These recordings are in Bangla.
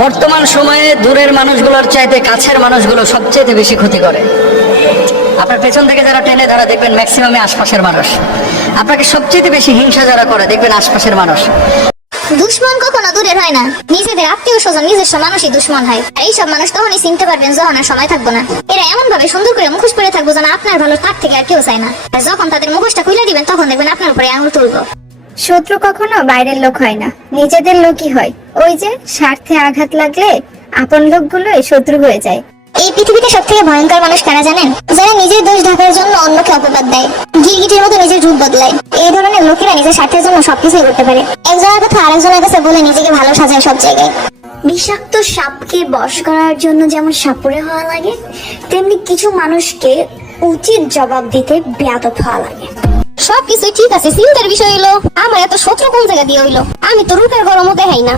বর্তমান সময়ে দূরের মানুষগুলোর চাইতে কাছের মানুষগুলো সবচেয়ে বেশি ক্ষতি করে। আপনার পেছন থেকে যারা টেনে ধরা দেখবেন ম্যাক্সিমামে আশপাশের মানুষ। আপনাকে সবচেয়ে বেশি হিংসা যারা করে, দেখবেন আশপাশের মানুষ। দুশ্মন কখনো দূরের হয় না। নিজেদের আত্মীয় স্বজন, নিজস্ব মানুষই দুশ্মন হয়। আর এইসব মানুষ তখনই চিনতে পারবেন যখন আর সময় থাকব না। এরা এমন ভাবে সুন্দর করে মুখোশ পরে থাকব যেন আপনার ভালো তার থেকে আর কেউ চায় না। আর যখন তাদের মুখোশটা খুলে দিবেন, তখন দেখবেন আপনার উপরে আঙুল তুলবো। শত্রু কখনো বাইরের লোক হয় না নিজেদের লোকই হয়। ওই যে স্বার্থে আঘাত লাগলে আপন লোকগুলোই শত্রু হয়ে যায়। এই পৃথিবীতে সব থেকে ভয়ঙ্কর মানুষ কারা জানেন? যারা নিজের দোষ ঢাকার জন্য অন্যকে অপবাদ দেয়। গিরগিটির মতো নিজের রূপ বদলায়। এই ধরনের লোকেরা নিজের স্বার্থের জন্য সবকিছুই করতে পারে। একজনের কথা আরেকজনের কাছে বলে নিজেকে ভালো সাজায় সব জায়গায়। বিষাক্ত সাপকে বশ করার জন্য যেমন সাপুরে হওয়া লাগে তেমনি কিছু মানুষকে উচিত জবাব দিতে ব্যাদত হওয়া লাগে। সবকিছু ঠিক আছে চিন্তার বিষয় হইল, আমার এত শত্রু কোন জায়গা দিয়ে হইল? আমি তো রুখের গরমও দেখাই না।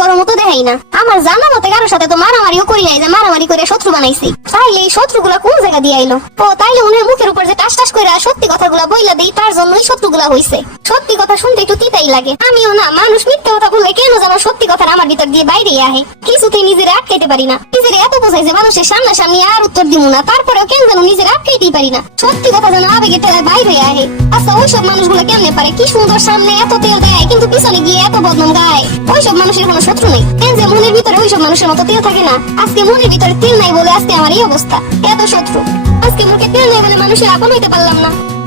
গরমও তো দেখাই না। আমার জানা মতে কারোর সাথে তো মারামারিও করি নাই যে মারামারি করে শত্রু বানাইছি। তাইলে এই শত্রুগুলা কোন জায়গা দিয়ে আইলো? ও, তাইলে উনার মুখের উপর যে টাস টাস করে সত্যি কথাগুলা বইলা দেই, তার জন্যই শত্রুগুলা হইছে। সত্যি কথা শুনতে একটু তিতাই লাগে। আমিও না, মানুষ মিথ্যে কথা বললে কেন যেন সত্যি কথার আমার ভিতর দিয়ে বাইরে আহে? কিছুতেই নিজের আটকাইতে পারি না। নিজের এত বোঝাই যে মানুষের সামনাসামনি আর উত্তর দিব না, তারপরেও কেন যেন নিজের আটকাইতেই পারি না। সত্যি কথা যেন আবেগে টেলায় বাইরে আহে। আচ্ছা ওইসব মানুষগুলো কেমনে পারে? কি সুন্দর সামনে এত তেল দেয়, কিন্তু পিছনে গিয়ে এত বদনাম গায়। ওইসব মানুষের কোনো নেই কেন যে মনের ভিতরে ওইসব মানুষের মতো তেল থাকে না? আজকে মনের ভিতরে তেল নাই বলে আজকে আমার এই অবস্থা। এত শত্রু। আজকে মুখে তেল নাই বলে মানুষের আপন হইতে পারলাম না।